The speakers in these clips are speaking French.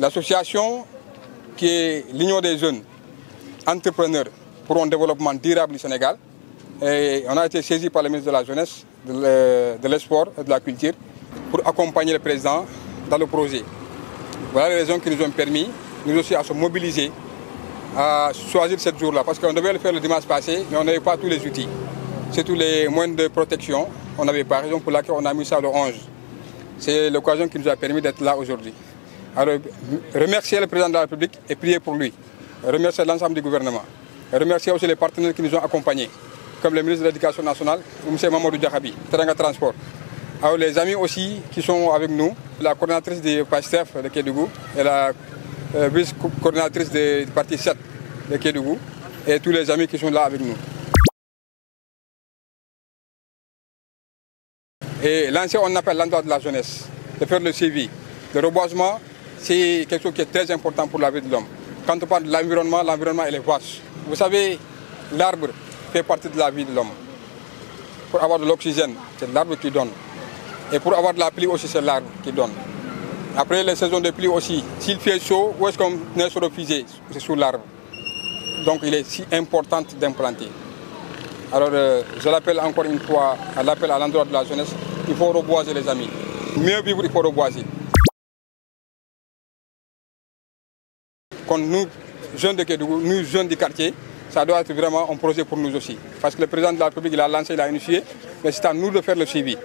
L'association qui est l'Union des jeunes entrepreneurs pour un développement durable du Sénégal, et on a été saisi par le ministre de la Jeunesse, de l'Esport et de la Culture pour accompagner le président dans le projet. Voilà les raisons qui nous ont permis, nous aussi, à se mobiliser, à choisir ce jour-là. Parce qu'on devait le faire le dimanche passé, mais on n'avait pas tous les outils. C'est tous les moyens de protection, on n'avait pas, raison pour laquelle on a mis ça le 11. C'est l'occasion qui nous a permis d'être là aujourd'hui. Alors, remercier le président de la République et prier pour lui. Remercier l'ensemble du gouvernement. Remercier aussi les partenaires qui nous ont accompagnés, comme le ministre de l'Éducation nationale, M. Mamadou Diakhaby, Teranga Transport. Alors, les amis aussi qui sont avec nous, la coordinatrice du PASTEF de Kédougou et la vice-coordinatrice du parti 7 de Kédougou et tous les amis qui sont là avec nous. Et lancer un appel à l'endroit de la jeunesse, de faire le suivi. Le reboisement, c'est quelque chose qui est très important pour la vie de l'homme. Quand on parle de l'environnement, l'environnement est vaste. Vous savez, l'arbre fait partie de la vie de l'homme. Pour avoir de l'oxygène, c'est l'arbre qui donne. Et pour avoir de la pluie aussi, c'est l'arbre qui donne. Après les saisons de pluie aussi, s'il fait chaud, où est-ce qu'on est sur le fusée? C'est sous l'arbre. Donc il est si important d'implanter. Alors je l'appelle encore une fois à l'appel à l'endroit de la jeunesse, il faut reboiser les amis. Mieux vivre, il faut reboiser. Quand nous, jeunes de Kédougou, nous, jeunes du quartier, ça doit être vraiment un projet pour nous aussi. Parce que le président de la République, il a lancé, il a initié, mais c'est à nous de faire le suivi.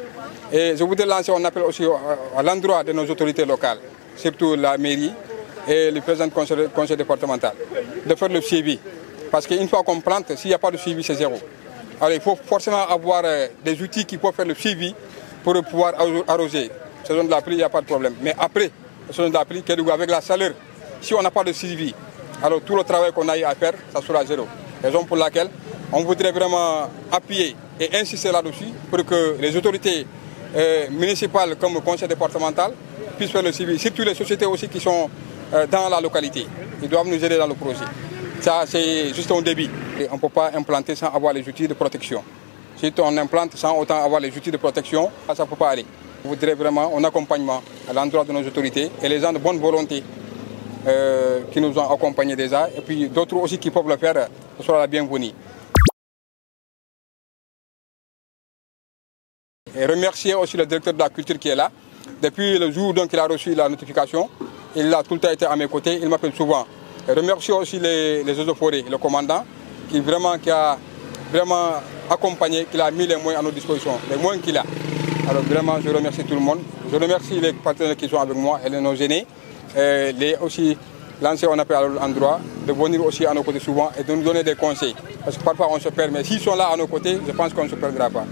Et je voudrais lancer un appel aussi à l'endroit de nos autorités locales, surtout la mairie et le président du conseil départemental, de faire le suivi. Parce qu'une fois qu'on plante, s'il n'y a pas de suivi, c'est zéro. Alors il faut forcément avoir des outils qui peuvent faire le suivi pour pouvoir arroser. Saison de la pluie, il n'y a pas de problème. Mais après la saison de la pluie, avec la chaleur, si on n'a pas de suivi, alors tout le travail qu'on a eu à faire, ça sera zéro. Raison pour laquelle on voudrait vraiment appuyer et insister là-dessus pour que les autorités municipales comme le conseil départemental puissent faire le suivi. Surtout les sociétés aussi qui sont dans la localité. Ils doivent nous aider dans le projet. Ça, c'est juste un débit. Et on ne peut pas implanter sans avoir les outils de protection. Si on implante sans autant avoir les outils de protection, ça ne peut pas aller. On voudrait vraiment un accompagnement à l'endroit de nos autorités et les gens de bonne volonté qui nous ont accompagnés déjà, et puis d'autres aussi qui peuvent le faire, ce sera la bienvenue. Et remercier aussi le directeur de la culture qui est là. Depuis le jour où il a reçu la notification, il a tout le temps été à mes côtés, il m'appelle souvent. Et remercier aussi les eaux de forêt, le commandant, qui a vraiment accompagné, qui a mis les moyens à nos dispositions, les moyens qu'il a. Alors vraiment, je remercie tout le monde. Je remercie les partenaires qui sont avec moi et nos aînés. Aussi lancer un appel à l'endroit, de venir aussi à nos côtés souvent et de nous donner des conseils. Parce que parfois on se perd, mais s'ils sont là à nos côtés, je pense qu'on ne se perdra pas.